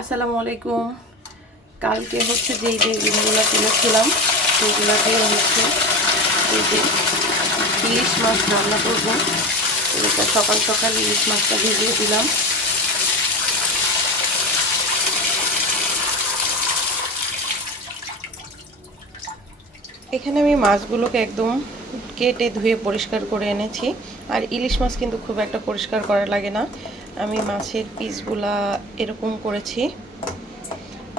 আসসালামু আলাইকুম। কালকে হচ্ছে যেই বেগুনগুলো তুলেছিলাম সেইগুলো দিয়ে হচ্ছে এই যে ইলিশ মাছ রান্না করবো। এটা সকাল সকাল ইলিশ মাছটা ভিজিয়ে দিলাম। এখানে আমি মাছগুলোকে একদম কেটে ধুয়ে পরিষ্কার করে এনেছি। আর ইলিশ মাছ কিন্তু খুব একটা পরিষ্কার করা লাগে না, আমি মাছের পিসগুলা এরকম করেছি।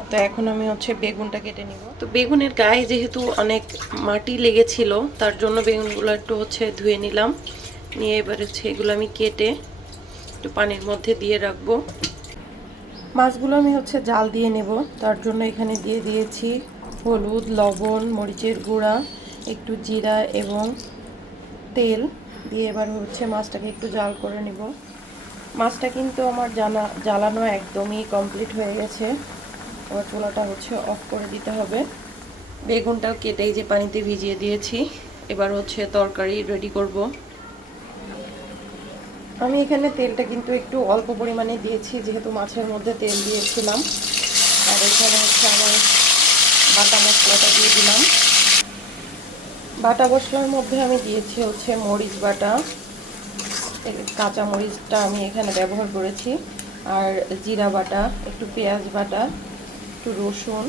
তো এখন আমি হচ্ছে বেগুনটা কেটে নিব। তো বেগুনের গায়ে যেহেতু অনেক মাটি লেগেছিল তার জন্য বেগুনগুলো একটু হচ্ছে ধুয়ে নিলাম। নিয়ে এবার হচ্ছে এগুলো আমি কেটে একটু পানির মধ্যে দিয়ে রাখবো। মাছগুলো আমি হচ্ছে জাল দিয়ে নেব, তার জন্য এখানে দিয়ে দিয়েছি হলুদ, লবণ, মরিচের গুঁড়া, একটু জিরা এবং তেল দিয়ে এবার হচ্ছে মাছটাকে একটু জাল করে নেব। মাছটা কিন্তু আমার জ্বালানো একদমই কমপ্লিট হয়ে গেছে। এবার চুলাটা হচ্ছে অফ করে দিতে হবে। বেগুনটাও কেটেই যে পানিতে ভিজিয়ে দিয়েছি। এবার হচ্ছে তরকারি রেডি করব। আমি এখানে তেলটা কিন্তু একটু অল্প পরিমাণে দিয়েছি, যেহেতু মাছের মধ্যে তেল দিয়েছিলাম। আর এখানে হচ্ছে আমার বাটা মশলাটা দিয়ে দিলাম। বাটা মশলার মধ্যে আমি দিয়েছি হচ্ছে মরিচ বাটা, কাঁচা মরিচটা আমি এখানে ব্যবহার করেছি, আর জিরা বাটা, একটু পেঁয়াজ বাটা, একটু রসুন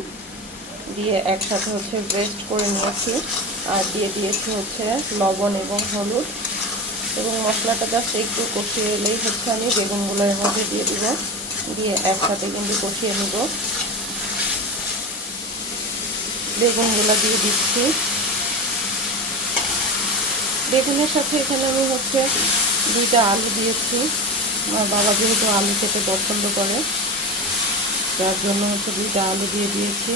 দিয়ে একসাথে হচ্ছে পেস্ট করে নিয়েছি। আর দিয়ে দিয়েছি হচ্ছে লবণ এবং হলুদ, এবং মশলাটা জাস্ট একটু কষিয়ে এলেই হচ্ছে আমি বেগুনগুলো এর মধ্যে দিয়ে দিব। দিয়ে একসাথে কিন্তু কষিয়ে নিব। বেগুনগুলো দিয়ে দিচ্ছি। বেগুনের সাথে এখানে আমি হচ্ছে 2টা আলু দিয়েছি। আমার বাবা যেহেতু আলু খেতে পছন্দ করে, যার জন্য হচ্ছে 2টা আলু দিয়ে দিয়েছি।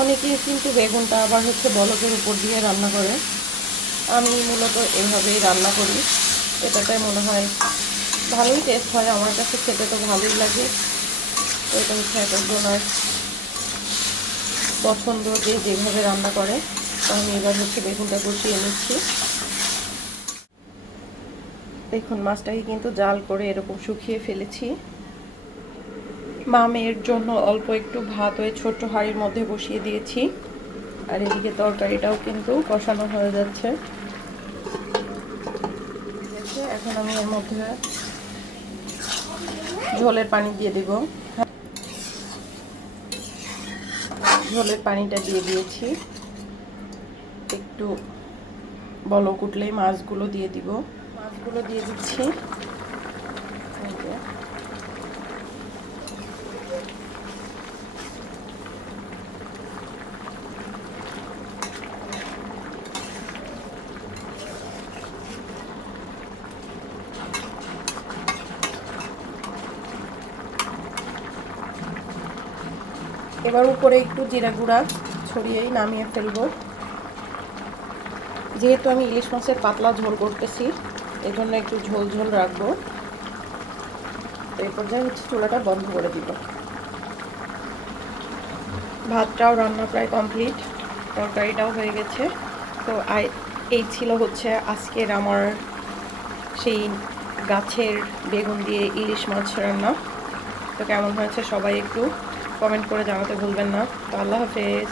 অনেকেই কিন্তু বেগুনটা আবার হচ্ছে বলকের উপর দিয়ে রান্না করে, আমি মূলত এভাবেই রান্না করি। এটাতে মনে হয় ভালোই টেস্ট হয়, আমার কাছে খেতে তো ভালোই লাগে। তো এটা হচ্ছে একজনের পছন্দ যে যেভাবে রান্না করে। তো আমি এবার হচ্ছে বেগুনটা কষিয়ে নিচ্ছি। দেখুন মাছটাকে কিন্তু জাল করে এরকম শুকিয়ে ফেলেছি। মা মেয়ের জন্য অল্প একটু ভাত ওই ছোট্ট হাঁড়ির মধ্যে বসিয়ে দিয়েছি। আর এদিকে তরকারিটাও কিন্তু কষানো হয়ে যাচ্ছে। এখন আমি এর মধ্যে ঝোলের পানি দিয়ে দেব। ঝোলের পানিটা দিয়ে দিয়েছি। একটু বলক উঠলেই মাছগুলো দিয়ে দিব। মাছগুলো দিয়ে দিচ্ছি। এবার উপরে একটু জিরা গুঁড়া ছড়িয়েই নামিয়ে ফেলবো। যেহেতু আমি ইলিশ মাছের পাতলা ঝোল করতেছি, এই জন্য একটু ঝোল ঝোল রাখবো। তো এই পর্যায়ে হচ্ছে চুলাটা বন্ধ করে দিব। ভাতটাও রান্না প্রায় কমপ্লিট, তরকারিটাও হয়ে গেছে। তো এই ছিল হচ্ছে আজকের আমার সেই গাছের বেগুন দিয়ে ইলিশ মাছ রান্না। তো কেমন হয়েছে সবাই একটু কমেন্ট করে জানাতে ভুলবেন না। তো আল্লাহ হাফেজ।